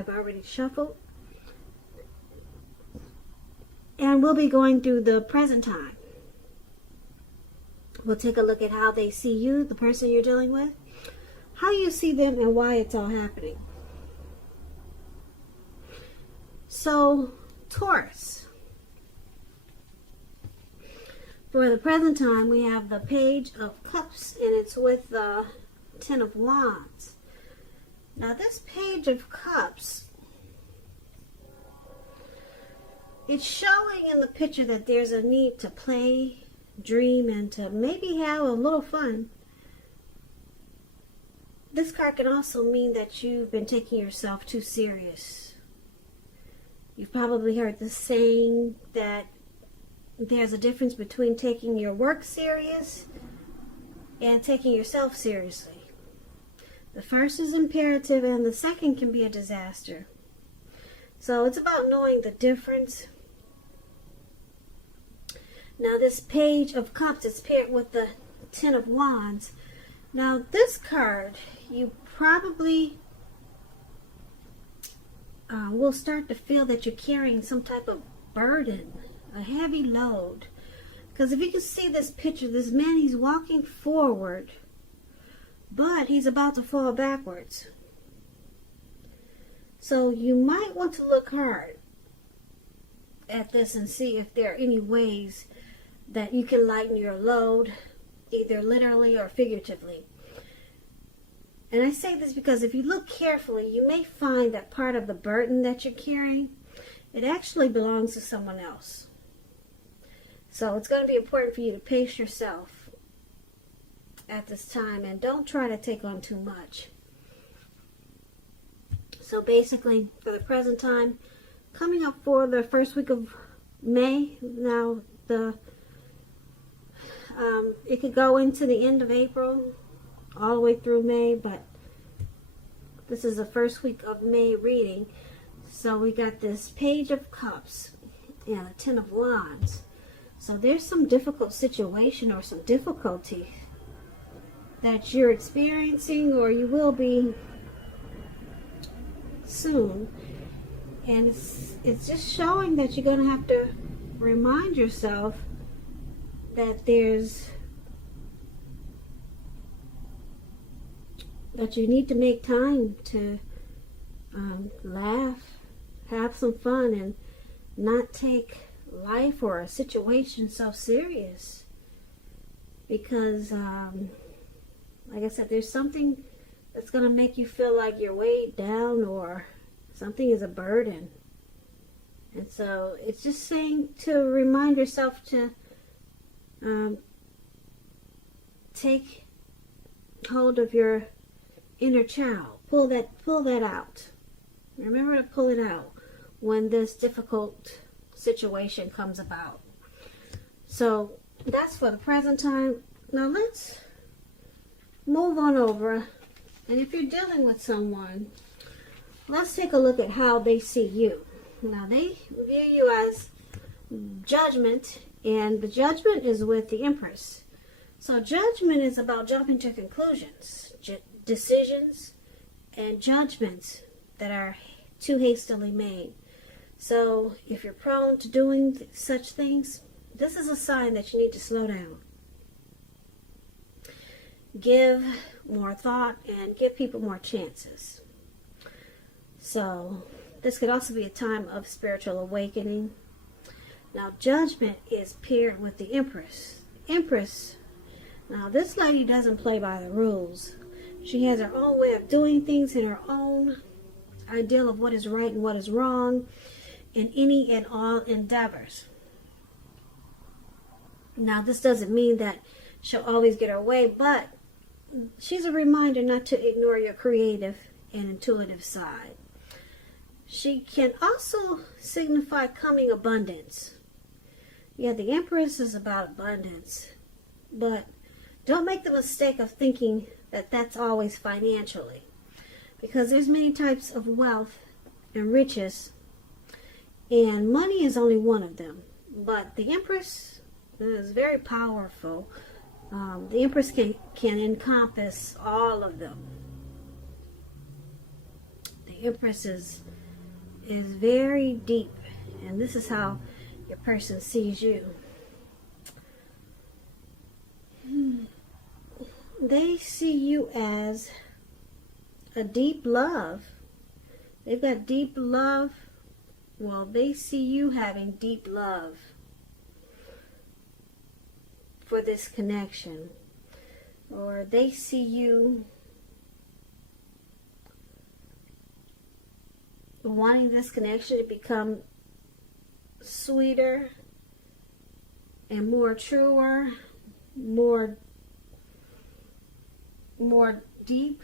I've already shuffled. And we'll be going through the present time. We'll take a look at how they see you, the person you're dealing with, how you see them, and why it's all happening. So, Taurus. For the present time, we have the Page of Cups, and it's with the Ten of Wands. Now, this Page of Cups, it's showing in the picture that there's a need to play, dream, and to maybe have a little fun. This card can also mean that you've been taking yourself too serious. You've probably heard the saying that there's a difference between taking your work serious and taking yourself seriously. The first is imperative and the second can be a disaster. So it's about knowing the difference. Now this Page of Cups is paired with the Ten of Wands. Now this card, you probably will start to feel that you're carrying some type of burden, a heavy load. Because if you can see this picture, this man, he's walking forward, but he's about to fall backwards. So you might want to look hard at this and see if there are any ways that you can lighten your load, either literally or figuratively. And I say this because if you look carefully, you may find that part of the burden that you're carrying, it actually belongs to someone else. So it's going to be important for you to pace yourself at this time and don't try to take on too much. So basically, for the present time, coming up for the first week of May, now it could go into the end of April, all the way through May, but this is the first week of May reading. So we got this Page of Cups and a Ten of Wands. So there's some difficult situation or some difficulty that you're experiencing or you will be soon. And it's just showing that you're going to have to remind yourself that that you need to make time to laugh, have some fun, and not take life or a situation so serious. Because, like I said, there's something that's going to make you feel like you're weighed down or something is a burden. And so it's just saying to remind yourself to take hold of your inner child. Pull that out. Remember to pull it out when this difficult situation comes about. So that's for the present time. Now let's move on over. And if you're dealing with someone, let's take a look at how they see you. Now they view you as judgment, and the judgment is with the Empress. So judgment is about jumping to conclusions, decisions, and judgments that are too hastily made. So if you're prone to doing such things, this is a sign that you need to slow down. Give more thought and give people more chances. So this could also be a time of spiritual awakening. Now judgment is paired with the Empress. Empress, now this lady doesn't play by the rules. She has her own way of doing things and her own ideal of what is right and what is wrong in any and all endeavors. Now this doesn't mean that she'll always get her way, but she's a reminder not to ignore your creative and intuitive side. She can also signify coming abundance. Yeah, the Empress is about abundance, but don't make the mistake of thinking that that's always financially, because there's many types of wealth and riches, and money is only one of them. But the Empress is very powerful. The Empress can encompass all of them. The The Empress is very deep, and this is how your person sees you. They see you as a deep love. They've got deep love. Well, they see you having deep love for this connection. Or they see you wanting this connection to become sweeter and more truer, more deep.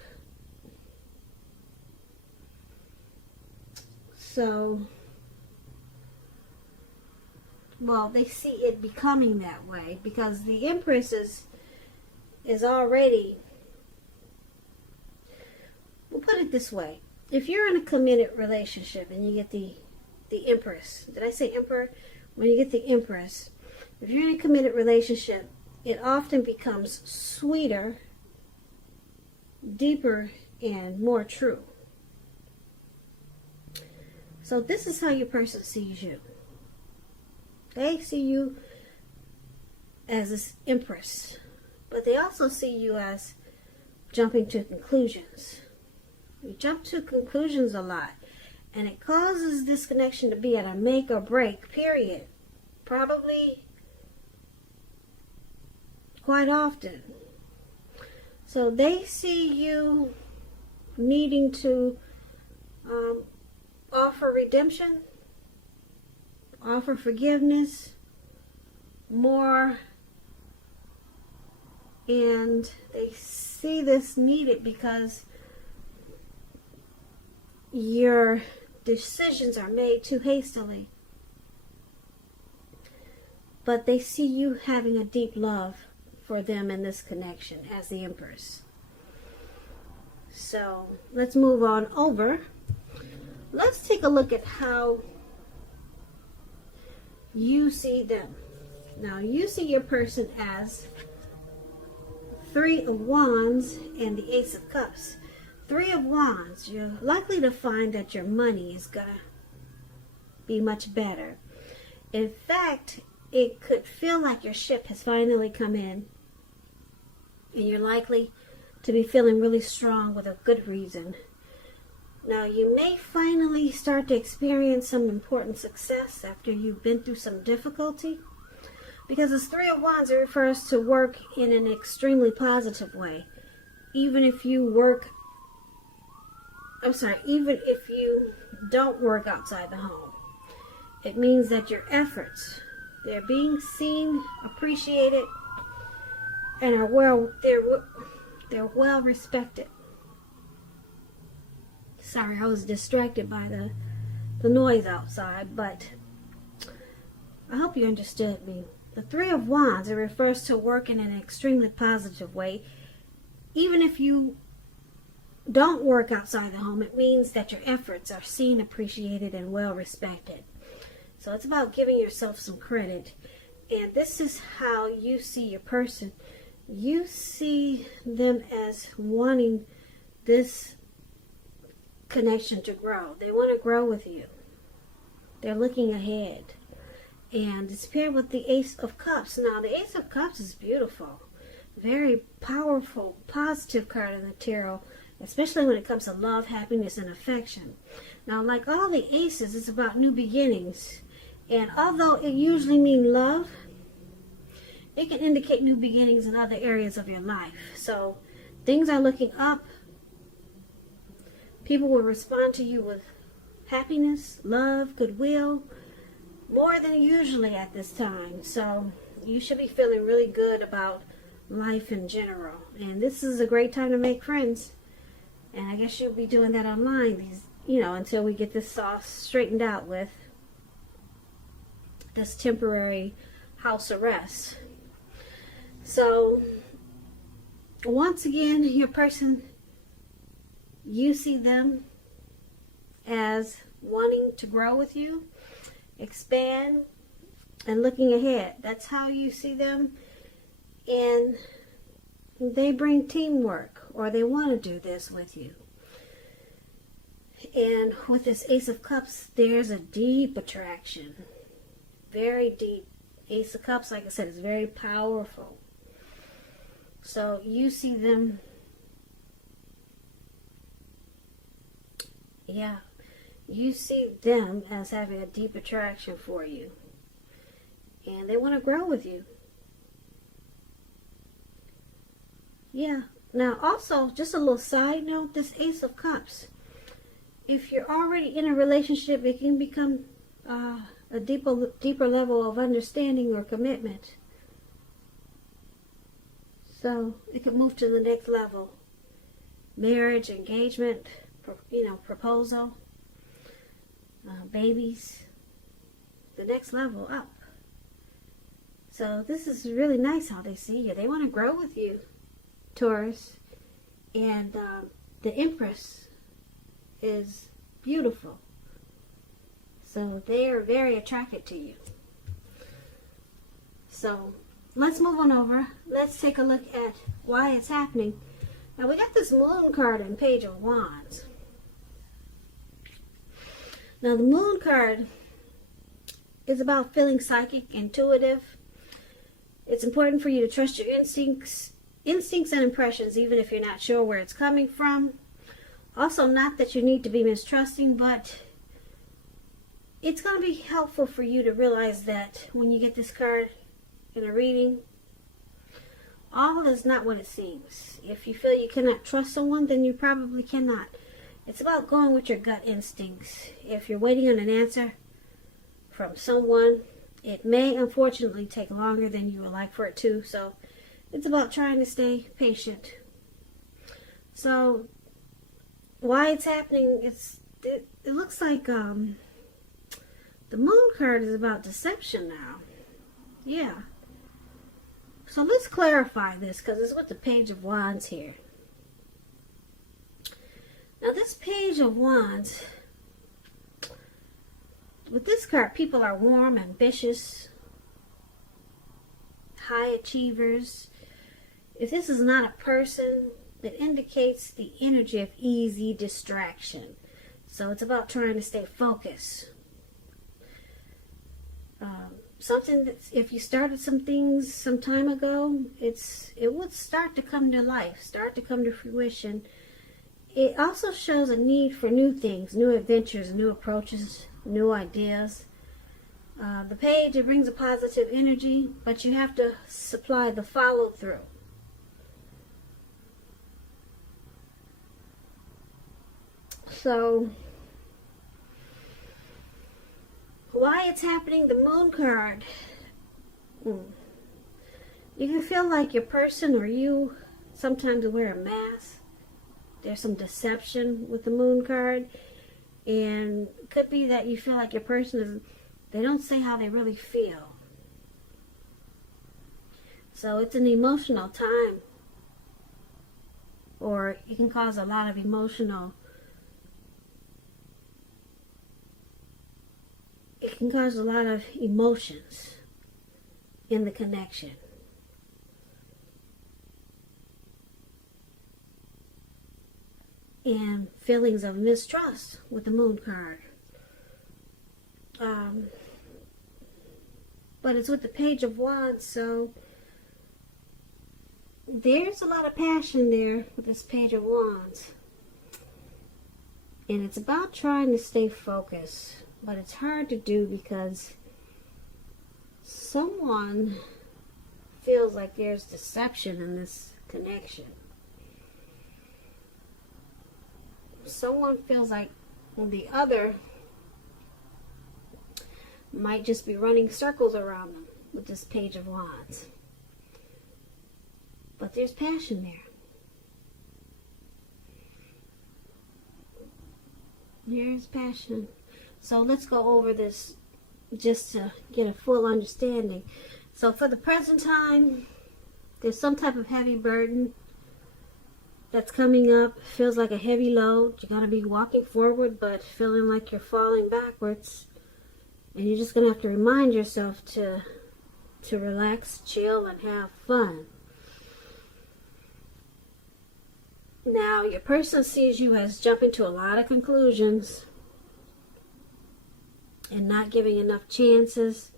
So, well, they see it becoming that way because the Empress is already, we'll put it this way. If you're in a committed relationship and you get the Empress, did I say Emperor? When you get the Empress, if you're in a committed relationship, it often becomes sweeter, deeper, and more true. So this is how your person sees you. They see you as this Empress, but they also see you as jumping to conclusions. You jump to conclusions a lot, and it causes this connection to be at a make or break period. Probably quite often. So they see you needing to offer redemption, offer forgiveness more, and they see this needed because your decisions are made too hastily. But they see you having a deep love for them in this connection as the Empress. So let's move on over. Let's take a look at how you see them. Now, you see your person as Three of Wands and the Ace of Cups. Three of Wands, you're likely to find that your money is going to be much better. In fact, it could feel like your ship has finally come in, and you're likely to be feeling really strong with a good reason. Now, you may finally start to experience some important success after you've been through some difficulty. Because this Three of Wands, it refers to work in an extremely positive way. Even if you don't work outside the home. It means that your efforts, they're being seen, appreciated, and they're well respected. Sorry, I was distracted by the noise outside, but I hope you understood me. The Three of Wands, it refers to work in an extremely positive way. Even if you don't work outside the home, it means that your efforts are seen, appreciated, and well respected. So it's about giving yourself some credit. And this is how you see your person. You see them as wanting this connection to grow. They want to grow with you. They're looking ahead. And it's paired with the Ace of Cups. Now, the Ace of Cups is beautiful. Very powerful, positive card in the tarot, especially when it comes to love, happiness, and affection. Now, like all the aces, it's about new beginnings. And although it usually means love, it can indicate new beginnings in other areas of your life. So, things are looking up. People will respond to you with happiness, love, goodwill, more than usually at this time. So, you should be feeling really good about life in general. And this is a great time to make friends. And I guess you'll be doing that online, until we get this all straightened out with this temporary house arrest. So, once again, your person, you see them as wanting to grow with you, expand, and looking ahead. That's how you see them. And they bring teamwork, or they want to do this with you. And with this Ace of Cups, there's a deep attraction. Very deep. Ace of Cups, like I said, is very powerful. So you see them, yeah, you see them as having a deep attraction for you. And they want to grow with you. Yeah. Now also, just a little side note, this Ace of Cups, if you're already in a relationship, it can become a deeper level of understanding or commitment. So it could move to the next level. Marriage, engagement, proposal, babies, the next level up. So this is really nice how they see you. They want to grow with you, Taurus. And the Empress is beautiful. So they are very attracted to you. So let's move on over. Let's take a look at why it's happening. Now we got this Moon card and Page of Wands. Now the Moon card is about feeling psychic, intuitive. It's important for you to trust your instincts and impressions, even if you're not sure where it's coming from. Also, not that you need to be mistrusting, but it's going to be helpful for you to realize that when you get this card in a reading, all is not what it seems. If you feel you cannot trust someone, then you probably cannot. It's about going with your gut instincts. If you're waiting on an answer from someone, it may unfortunately take longer than you would like for it to. So it's about trying to stay patient. So why it's happening, it looks like the Moon card is about deception now. Yeah. So let's clarify this, because it's with the Page of Wands here. Now this Page of Wands, with this card, people are warm, ambitious, high achievers. If this is not a person, it indicates the energy of easy distraction. So it's about trying to stay focused. Something that if you started some things some time ago, it would start to come to life, start to come to fruition. It also shows a need for new things, new adventures, new approaches, new ideas. The page, it brings a positive energy, but you have to supply the follow through. So why it's happening, the Moon card, you can feel like your person or you sometimes wear a mask. There's some deception with the Moon card, and it could be that you feel like your person they don't say how they really feel. So it's an emotional time, or it can cause a lot of emotional, it can cause a lot of emotions in the connection. And feelings of mistrust with the Moon card. But it's with the Page of Wands, so there's a lot of passion there with this Page of Wands. And it's about trying to stay focused. But it's hard to do because someone feels like there's deception in this connection. Someone feels like the other might just be running circles around them with this Page of Wands. But there's passion there. There's passion. So let's go over this just to get a full understanding. So for the present time, there's some type of heavy burden that's coming up. Feels like a heavy load. You're going to be walking forward but feeling like you're falling backwards. And you're just going to have to remind yourself to relax, chill, and have fun. Now, your person sees you as jumping to a lot of conclusions and not giving enough chances,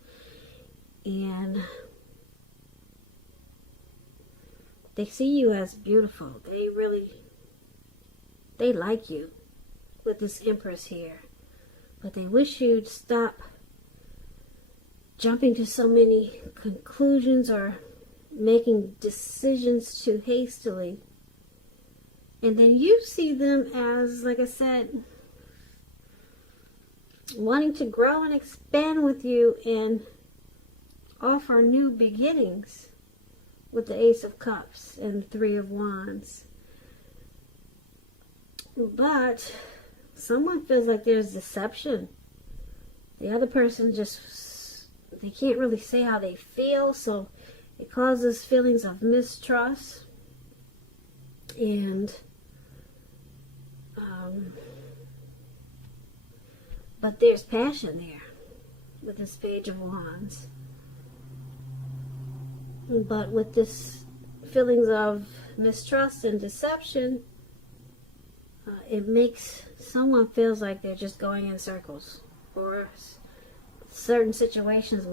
and they see you as beautiful. They like you with this Empress here, but they wish you'd stop jumping to so many conclusions or making decisions too hastily. And then you see them as, like I said, wanting to grow and expand with you and offer new beginnings with the Ace of Cups and the Three of Wands. But someone feels like there's deception. The other person they can't really say how they feel, so it causes feelings of mistrust. And but there's passion there with this Page of Wands. But with this feelings of mistrust and deception, it makes someone feels like they're just going in circles, or certain situations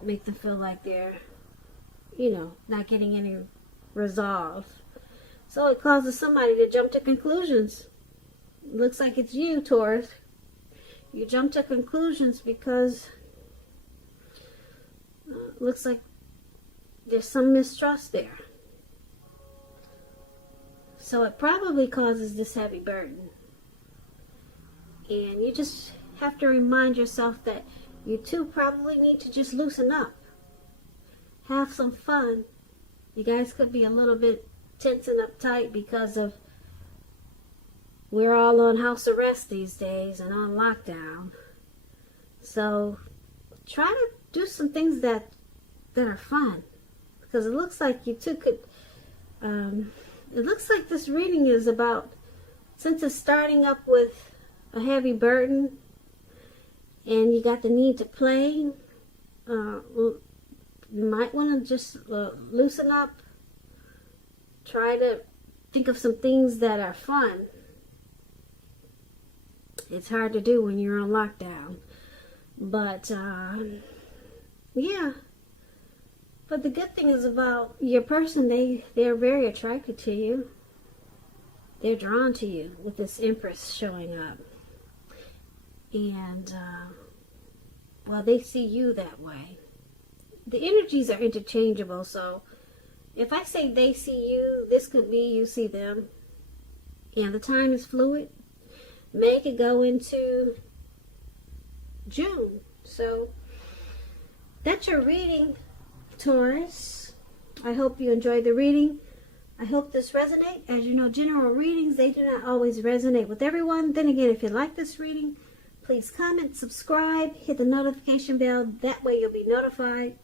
make them feel like they're, not getting any resolve. So it causes somebody to jump to conclusions. Looks like it's you, Taurus. You jump to conclusions because looks like there's some mistrust there. So it probably causes this heavy burden. And you just have to remind yourself that you two probably need to just loosen up. Have some fun. You guys could be a little bit tense and uptight because of we're all on house arrest these days and on lockdown. So try to do some things that are fun, because it looks like you two could it looks like this reading is about, since it's starting up with a heavy burden and you got the need to play, you might want to just loosen up. Try to think of some things that are fun. It's hard to do when you're on lockdown. But, yeah. But the good thing is about your person, they're very attracted to you. They're drawn to you with this Empress showing up. And, well, they see you that way. The energies are interchangeable, so if I say they see you, this could be you see them. And the time is fluid. May could go into June. So that's your reading, Taurus. I hope you enjoyed the reading. I hope this resonates. As you know, general readings, they do not always resonate with everyone. Then again, if you like this reading, please comment, subscribe, hit the notification bell. That way you'll be notified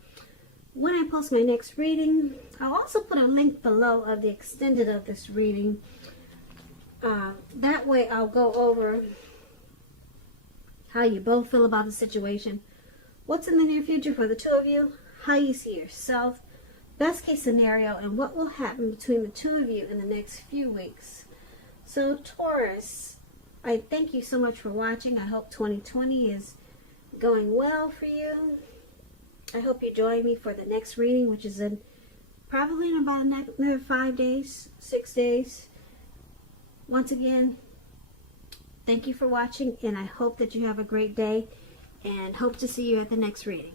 when I post my next reading. I'll also put a link below of the extended of this reading. That way I'll go over how you both feel about the situation, what's in the near future for the two of you, how you see yourself, best case scenario, and what will happen between the two of you in the next few weeks. So Taurus, I thank you so much for watching. I hope 2020 is going well for you. I hope you join me for the next reading, which is probably in about another 5 days, 6 days. Once again, thank you for watching, and I hope that you have a great day, and hope to see you at the next reading.